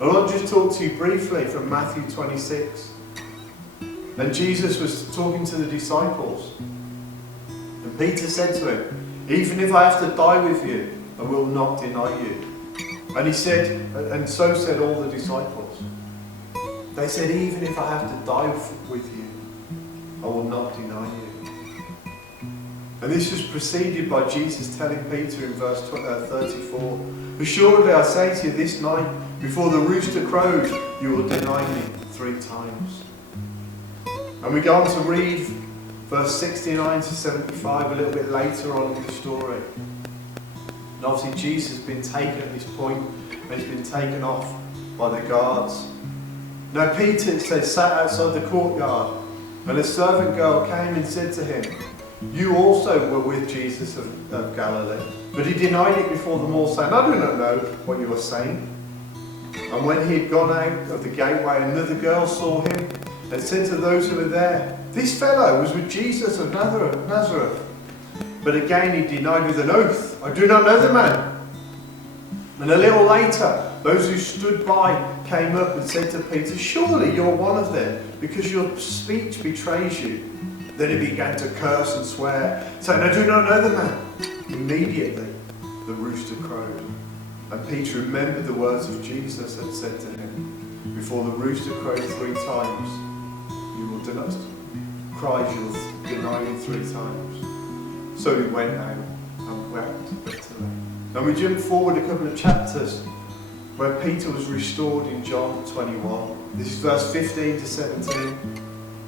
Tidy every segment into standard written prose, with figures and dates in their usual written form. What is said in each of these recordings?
I want to just talk to you briefly from Matthew 26. And Jesus was talking to the disciples. And Peter said to him, even if I have to die with you, I will not deny you. And he said, and so said all the disciples. They said, even if I have to die with you, I will not deny you. And this was preceded by Jesus telling Peter in verse 34, assuredly I say to you this night, before the rooster crows, you will deny me 3 times. And we go on to read verse 69 to 75 a little bit later on in the story. And obviously Jesus has been taken at this point, and he's been taken off by the guards. Now Peter, it says, sat outside the courtyard, and a servant girl came and said to him, you also were with Jesus of Galilee. But he denied it before them all, saying, I do not know what you are saying. And when he had gone out of the gateway, another girl saw him and said to those who were there, this fellow was with Jesus of Nazareth. But again he denied with an oath, I do not know the man. And a little later, those who stood by came up and said to Peter, surely you're one of them, because your speech betrays you. Then he began to curse and swear, saying, I do not know the man. Immediately the rooster crowed. And Peter remembered the words of Jesus and said to him, before the rooster crows 3 times, you will deny me 3 times. So he went out and wept bitterly. And we jump forward a couple of chapters where Peter was restored in John 21. This is verse 15 to 17.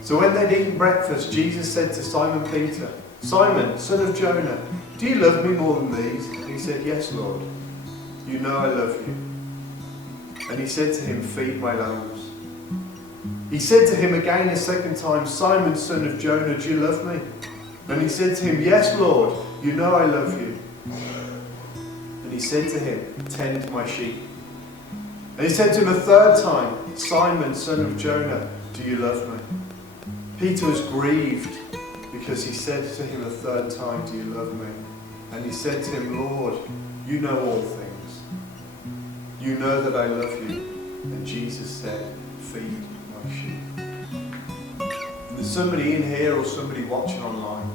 So when they'd eaten breakfast, Jesus said to Simon Peter, Simon, son of Jonah, do you love me more than these? And he said, yes, Lord. You know I love you. And he said to him, feed my lambs. He said to him again a second time, Simon, son of Jonah, do you love me? And he said to him, yes, Lord, you know I love you. And he said to him, tend my sheep. And he said to him a third time, Simon, son of Jonah, do you love me? Peter was grieved because he said to him a third time, do you love me? And he said to him, Lord, you know all things. You know that I love you. And Jesus said, feed my sheep. There's somebody in here or somebody watching online,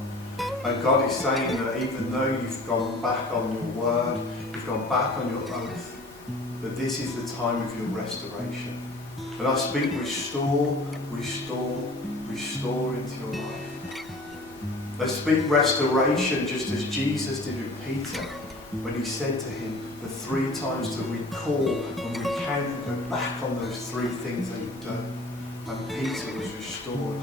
and God is saying that even though you've gone back on your word, you've gone back on your oath, that this is the time of your restoration. And I speak restore, restore, restore into your life. I speak restoration just as Jesus did with Peter when he said to him the 3 times to recall and recount and go back on those 3 things that he'd done. And Peter was restored